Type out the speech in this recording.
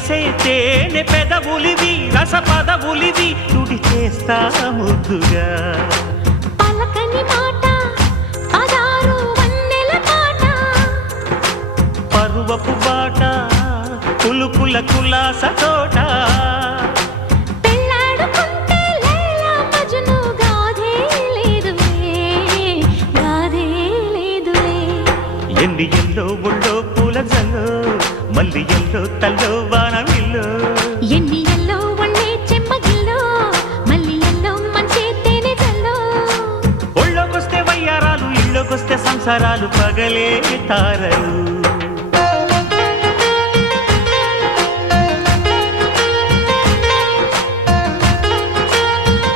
చేసే తేనె పెదవులివి రస పదవులివి తుడి చేస్తా ముద్దుగా పలకని మాట పదారు వన్నెల పాట పరువపు బాట కులుకుల కులాస తోట పెళ్ళాడుకుంటే లైలా మజ్ను గాథే లేదులే ఎండి ఎల్లో ఒళ్ళో పూల జల్లో మల్లి ఎల్లో తల్లో వానవిల్లో ఎన్ని ఎల్లో ఒళ్ళే చెమ్మగిల్లో మల్లి ఎల్లో మంచి తేనె జల్లో ఒళ్ళోకొస్తే వయ్యారాలు ఇళ్ళోకొస్తే సంసారాలు పగలే తారలు